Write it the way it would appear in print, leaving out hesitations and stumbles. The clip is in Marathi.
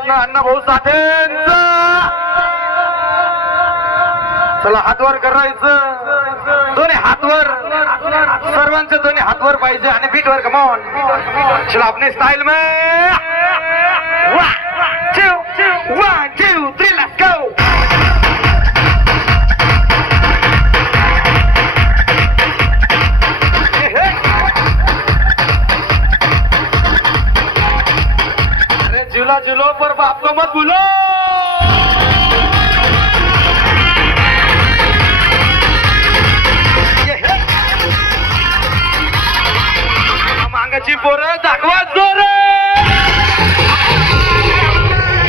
रत्न अण्णाभाऊ साठेंचा. चला हातवर करायचं, दोन्ही हातवर, सर्वांचे दोन्ही हातवर पाहिजे आणि बीटवर. कमॉन चला अपने स्टाईल में 1 2 3 लेट्स गो. अरे झूला झूलो पर बाप को मत भूलो. मांगाची पोरं दाखवा जोर.